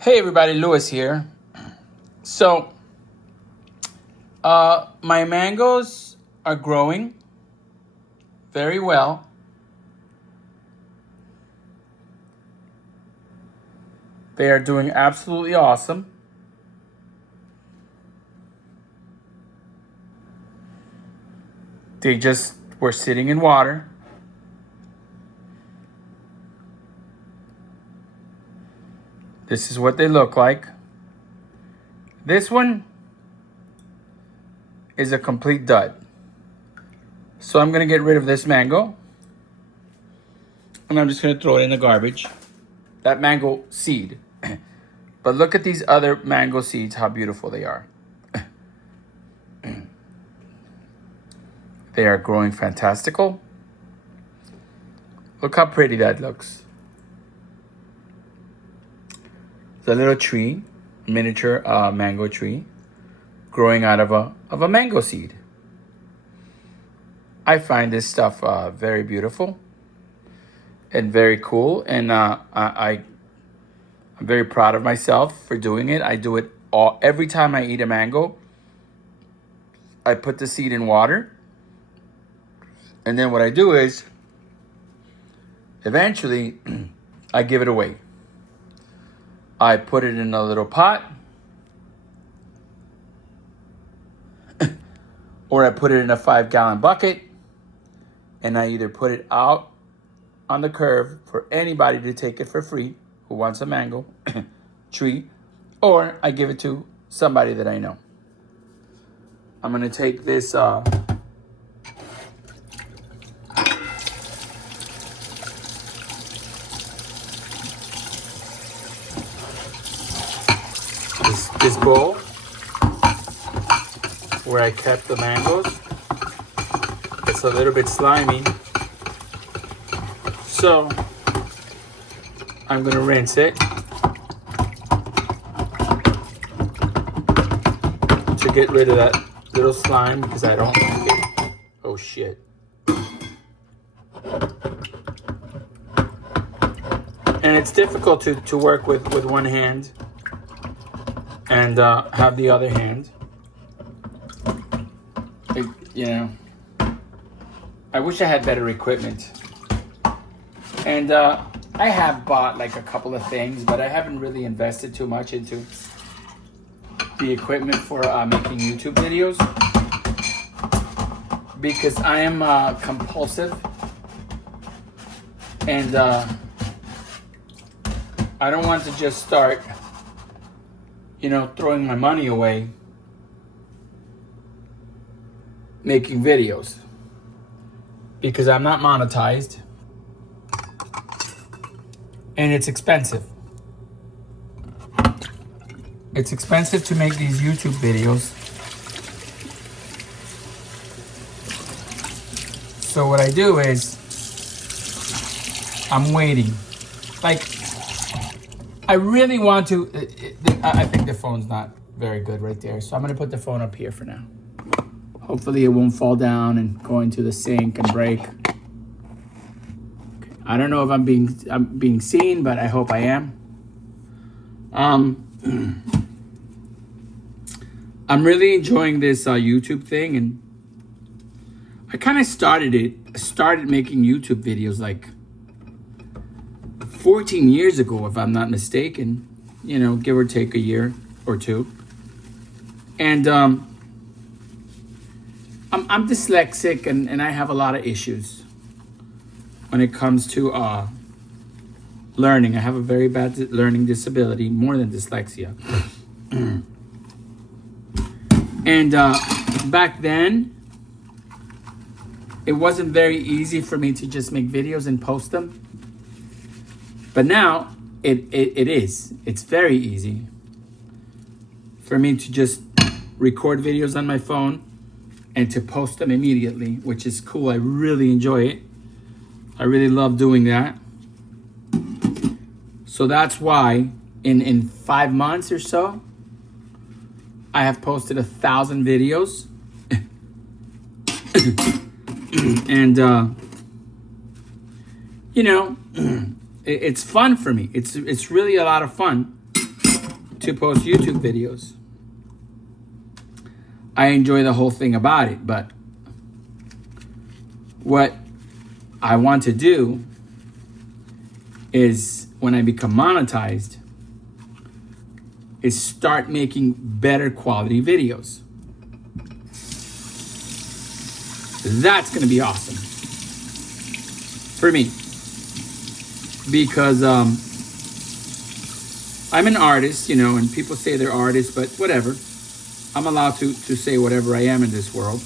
Hey everybody, Lewis here. So, my mangoes are growing very well. They are doing absolutely awesome. They just were sitting in water. This is what they look like. This one is a complete dud. So I'm gonna get rid of this mango. And I'm just gonna throw it in the garbage. That mango seed. But look at these other mango seeds, how beautiful they are. They are growing fantastical. Look how pretty that looks. It's a little tree, miniature mango tree, growing out of a mango seed. I find this stuff very beautiful and very cool, and I'm very proud of myself for doing it. I do it every time I eat a mango. I put the seed in water, and then what I do is, eventually, I give it away. I put it in a little pot, or I put it in a 5-gallon bucket, and I either put it out on the curb for anybody to take it for free who wants a mango tree, or I give it to somebody that I know. I'm gonna take this this bowl where I kept the mangoes. It's a little bit slimy, so I'm gonna rinse it to get rid of that little slime because I don't like it. Oh shit. And it's difficult to work with one hand and have the other hand. I wish I had better equipment. And I have bought like a couple of things, but I haven't really invested too much into the equipment for making YouTube videos because I am compulsive and I don't want to just start, throwing my money away making videos because I'm not monetized and it's expensive. It's expensive to make these YouTube videos. So what I do is I'm waiting. Like, I really want to, I think the phone's not very good right there. So I'm gonna put the phone up here for now. Hopefully it won't fall down and go into the sink and break. Okay. I don't know if I'm being seen, but I hope I am. I'm really enjoying this YouTube thing, and I kind of started making YouTube videos like 14 years ago, if I'm not mistaken, give or take a year or two. And I'm dyslexic and I have a lot of issues when it comes to learning. I have a very bad learning disability, more than dyslexia. And back then, it wasn't very easy for me to just make videos and post them. But now, it is. It's very easy for me to just record videos on my phone and to post them immediately, which is cool. I really enjoy it. I really love doing that. So that's why in 5 months or so, I have posted 1,000 videos. And, it's fun for me. It's really a lot of fun to post YouTube videos. I enjoy the whole thing about it, but what I want to do is, when I become monetized, is start making better quality videos. That's going to be awesome for me, because I'm an artist, you know, and people say they're artists, but whatever. I'm allowed to say whatever I am in this world.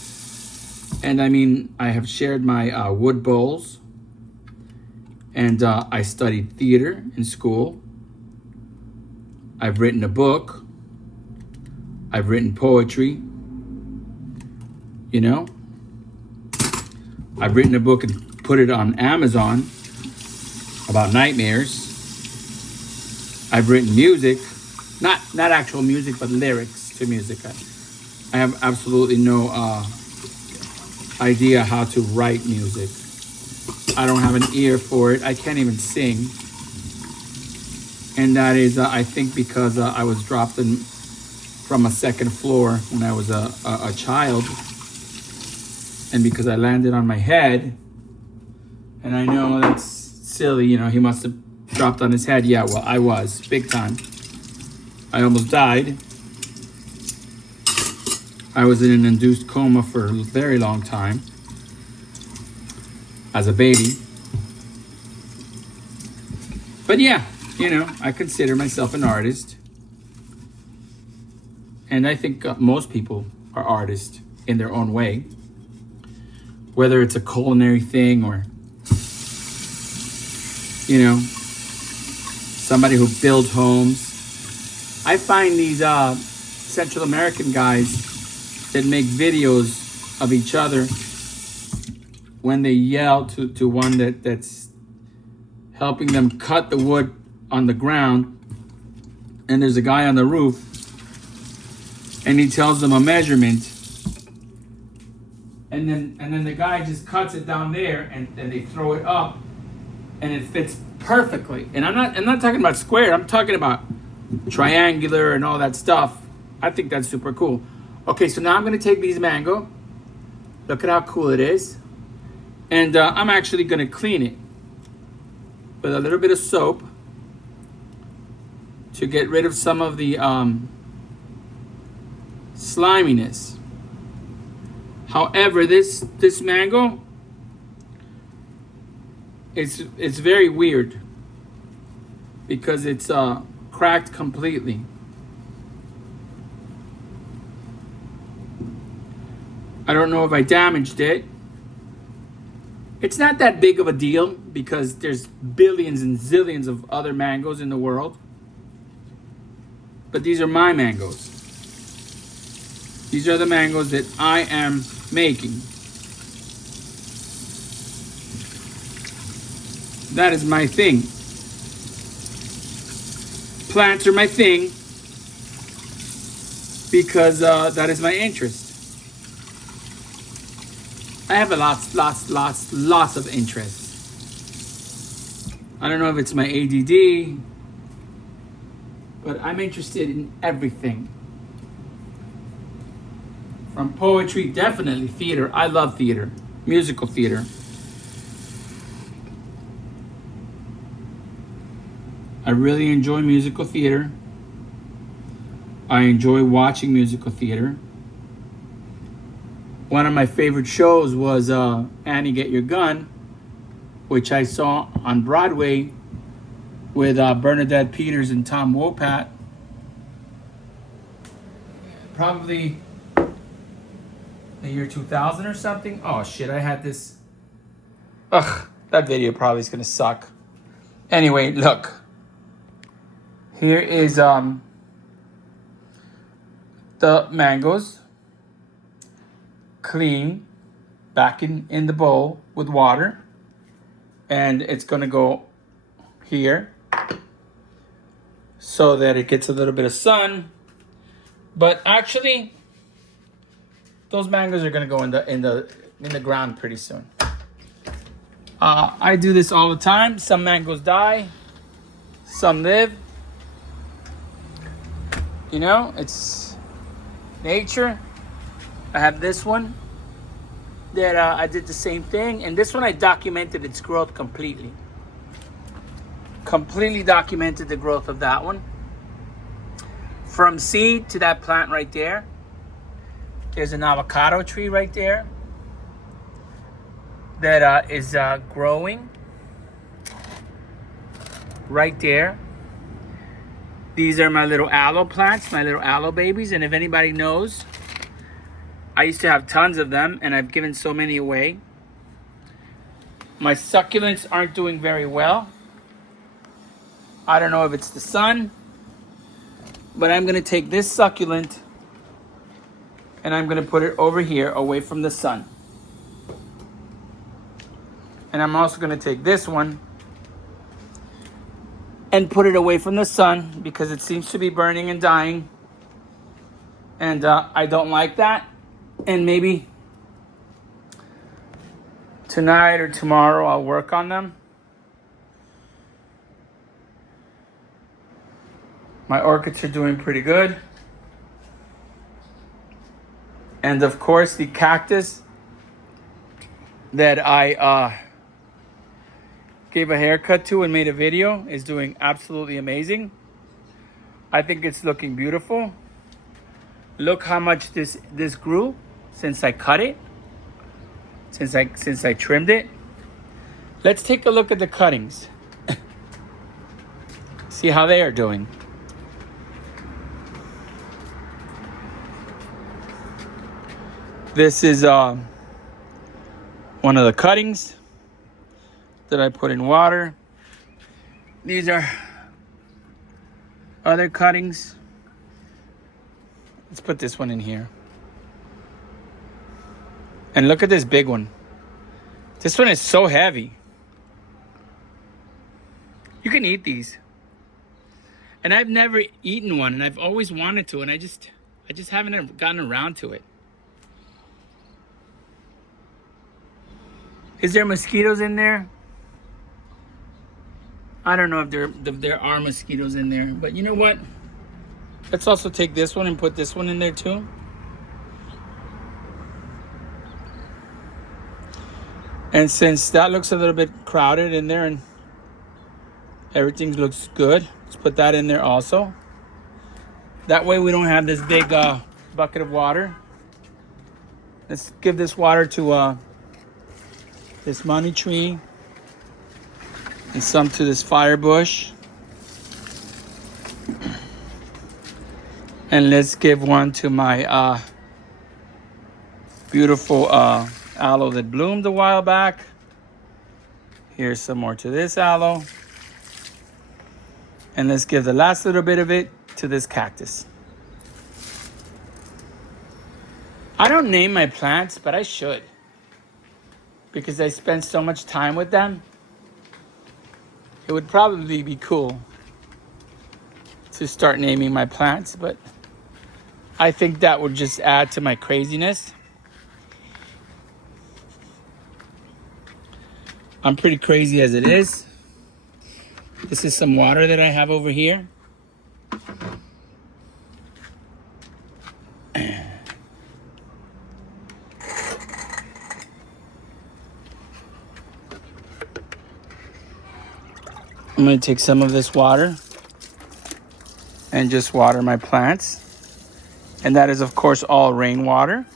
And I mean, I have shared my wood bowls, and I studied theater in school. I've written a book. I've written poetry. You know, I've written a book and put it on Amazon about nightmares. I've written music, not actual music, but lyrics to music. I have absolutely no idea how to write music. I don't have an ear for it. I can't even sing. And that is, I think, because I was dropped from a second floor when I was a child. And because I landed on my head. And I know that's silly, you know, he must have dropped on his head. Yeah, well, I was, big time. I almost died. I was in an induced coma for a very long time as a baby. But yeah, you know, I consider myself an artist. And I think most people are artists in their own way. Whether it's a culinary thing or, you know, somebody who builds homes. I find these Central American guys that make videos of each other when they yell to one that's helping them cut the wood on the ground, and there's a guy on the roof, and he tells them a measurement, and then the guy just cuts it down there, and they throw it up, and it fits perfectly. And I'm not talking about square. I'm talking about triangular and all that stuff. I think that's super cool. Okay, so now I'm gonna take these mango. Look at how cool it is. And I'm actually gonna clean it with a little bit of soap to get rid of some of the sliminess. However, this mango, it's very weird because it's cracked completely. I don't know if I damaged it. It's not that big of a deal because there's billions and zillions of other mangoes in the world. But these are my mangoes. These are the mangoes that I am making. That is my thing. Plants are my thing because that is my interest. I have lots of interests. I don't know if it's my ADD, but I'm interested in everything. From poetry, definitely theater. I love theater, musical theater. I really enjoy musical theater. I enjoy watching musical theater. One of my favorite shows was Annie Get Your Gun, which I saw on Broadway with Bernadette Peters and Tom Wopat. Probably the year 2000 or something. Oh shit, I had this. Ugh, that video probably is gonna suck. Anyway, look. Here is the mangoes. Clean, back in the bowl with water, and it's gonna go here so that it gets a little bit of sun. But actually, those mangoes are gonna go in the ground pretty soon. I do this all the time. Some mangoes die, some live. You know, it's nature. I have this one that I did the same thing. And this one I documented its growth completely. Completely documented the growth of that one. From seed to that plant right there. There's an avocado tree right there that is growing right there. These are my little aloe plants, my little aloe babies. And if anybody knows, I used to have tons of them and I've given so many away. My succulents aren't doing very well. I don't know if it's the sun, but I'm gonna take this succulent and I'm gonna put it over here away from the sun. And I'm also gonna take this one and put it away from the sun because it seems to be burning and dying. And I don't like that. And maybe tonight or tomorrow I'll work on them. My orchids are doing pretty good. And of course the cactus that I gave a haircut to and made a video is doing absolutely amazing. I think it's looking beautiful. Look how much this grew since I cut it, since I trimmed it. Let's take a look at the cuttings. See how they are doing. This is one of the cuttings that I put in water. These are other cuttings. Let's put this one in here. And look at this big one. This one is so heavy. You can eat these. And I've never eaten one, and I've always wanted to, and I just haven't gotten around to it. Is there mosquitoes in there? I don't know if there are mosquitoes in there, but you know what? Let's also take this one and put this one in there too. And since that looks a little bit crowded in there and everything looks good, let's put that in there also. That way we don't have this big bucket of water. Let's give this water to this money tree and some to this fire bush. And let's give one to my beautiful aloe that bloomed a while back. Here's some more to this aloe. And let's give the last little bit of it to this cactus. I don't name my plants, but I should, because I spend so much time with them. It would probably be cool to start naming my plants, but I think that would just add to my craziness. I'm pretty crazy as it is. This is some water that I have over here. I'm going to take some of this water and just water my plants. And that is, of course, all rainwater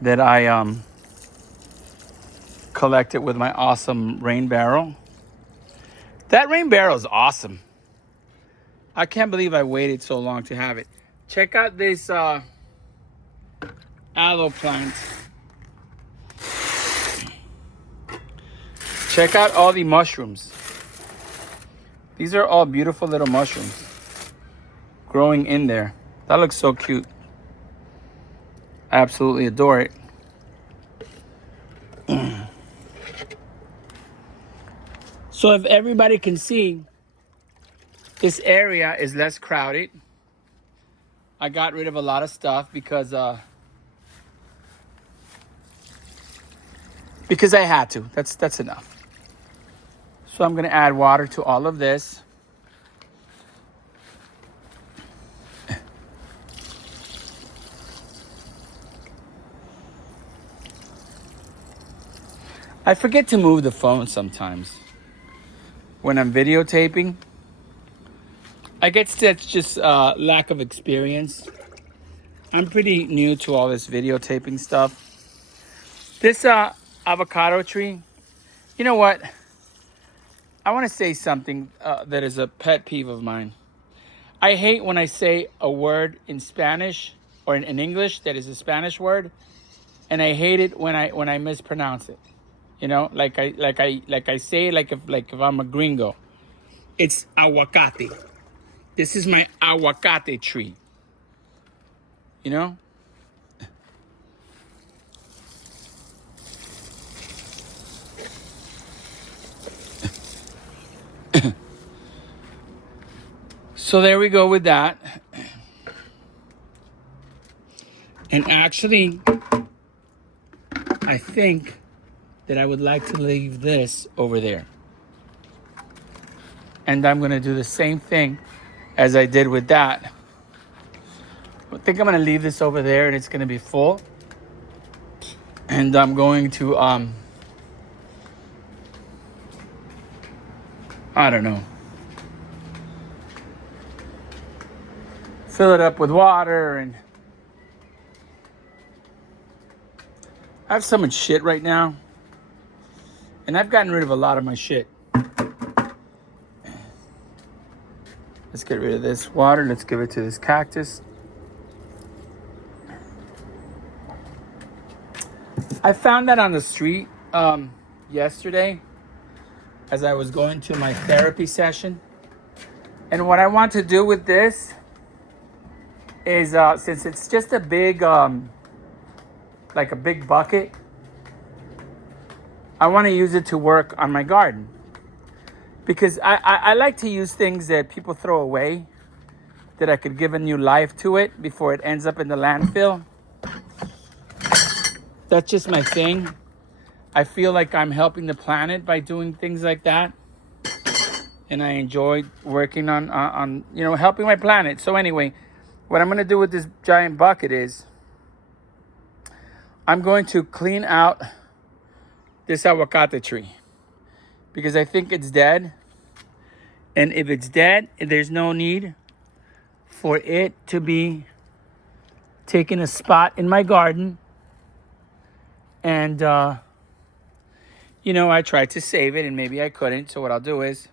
that I collected with my awesome rain barrel. That rain barrel is awesome. I can't believe I waited so long to have it. Check out this aloe plant. Check out all the mushrooms. These are all beautiful little mushrooms growing in there. That looks so cute. I absolutely adore it. So if everybody can see, this area is less crowded. I got rid of a lot of stuff because I had to. That's enough. So I'm gonna add water to all of this. I forget to move the phone sometimes when I'm videotaping. I guess that's just lack of experience. I'm pretty new to all this videotaping stuff. This avocado tree, you know what? I want to say something that is a pet peeve of mine. I hate when I say a word in Spanish or in English that is a Spanish word, and I hate it when I mispronounce it. You know, like I say like if I'm a gringo. It's aguacate. This is my aguacate tree. You know? So there we go with that. And actually, I think that I would like to leave this over there. And I'm going to do the same thing as I did with that. I think I'm going to leave this over there and it's going to be full. And I'm going to, I don't know, fill it up with water. And I have so much shit right now. And I've gotten rid of a lot of my shit. Let's get rid of this water. Let's give it to this cactus. I found that on the street yesterday as I was going to my therapy session. And what I want to do with this is, since it's just a big, like a big bucket, I want to use it to work on my garden. Because I like to use things that people throw away, that I could give a new life to it before it ends up in the landfill. That's just my thing. I feel like I'm helping the planet by doing things like that. And I enjoy working on helping my planet. So anyway, what I'm going to do with this giant bucket is I'm going to clean out this aguacate tree because I think it's dead. And if it's dead, there's no need for it to be taking a spot in my garden. And, I tried to save it and maybe I couldn't. So what I'll do is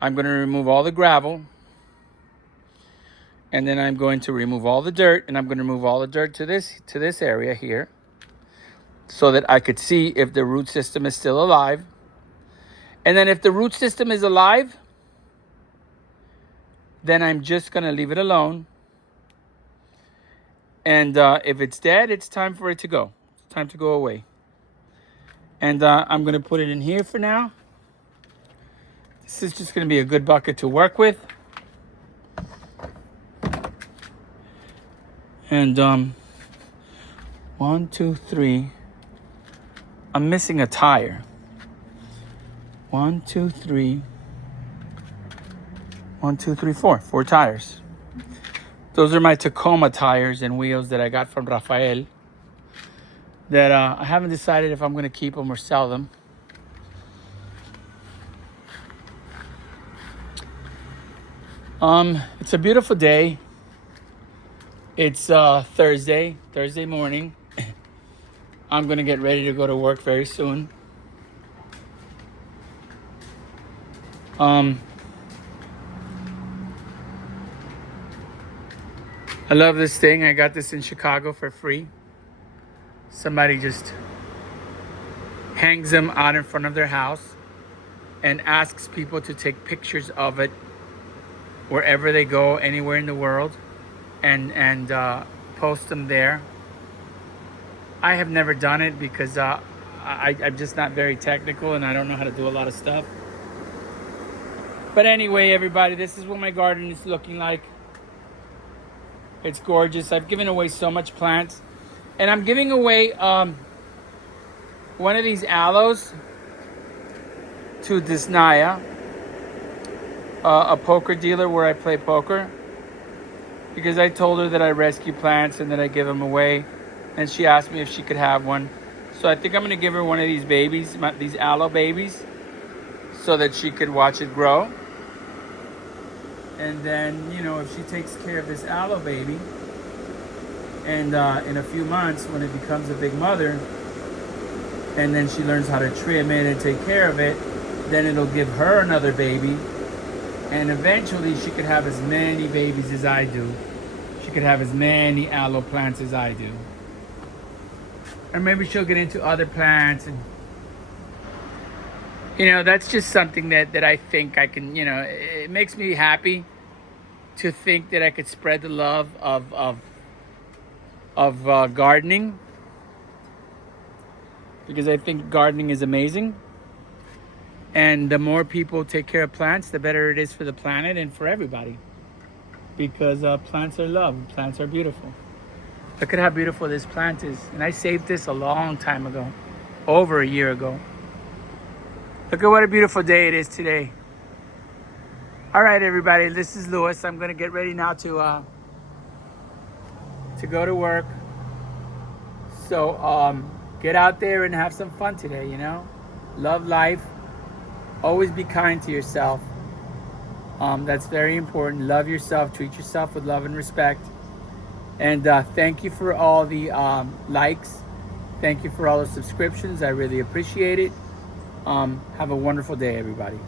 I'm going to remove all the gravel. And then I'm going to remove all the dirt. And I'm going to remove all the dirt to this area here. So that I could see if the root system is still alive. And then if the root system is alive, then I'm just going to leave it alone. And if it's dead, it's time for it to go. It's time to go away. And I'm going to put it in here for now. This is just going to be a good bucket to work with. And 1, 2, 3. I'm missing a tire. 1, 2, 3. 1, 2, 3, 4. 4 tires. Those are my Tacoma tires and wheels that I got from Rafael. That I haven't decided if I'm going to keep them or sell them. It's a beautiful day. It's Thursday morning. I'm going to get ready to go to work very soon. I love this thing. I got this in Chicago for free. Somebody just hangs them out in front of their house and asks people to take pictures of it wherever they go, anywhere in the world, and post them there. I have never done it because I'm just not very technical and I don't know how to do a lot of stuff. But anyway, everybody, this is what my garden is looking like. It's gorgeous. I've given away so much plants. And I'm giving away one of these aloes to Disnaya, a poker dealer where I play poker. Because I told her that I rescue plants and that I give them away. And she asked me if she could have one. So I think I'm gonna give her one of these babies, these aloe babies, so that she could watch it grow. And then, you know, if she takes care of this aloe baby, and in a few months when it becomes a big mother, and then she learns how to trim it and take care of it, then it'll give her another baby. And eventually she could have as many babies as I do. She could have as many aloe plants as I do. Or maybe she'll get into other plants. And, you know, that's just something that I think I can, you know, it makes me happy to think that I could spread the love of gardening. Because I think gardening is amazing. And the more people take care of plants, the better it is for the planet and for everybody. Because plants are love. Plants are beautiful. Look at how beautiful this plant is. And I saved this a long time ago. Over a year ago. Look at what a beautiful day it is today. All right, everybody. This is Louis. I'm going to get ready now to go to work. So get out there and have some fun today, you know. Love life. Always be kind to yourself. That's very important. Love yourself. Treat yourself with love and respect. And thank you for all the likes. Thank you for all the subscriptions. I really appreciate it. Have a wonderful day, everybody.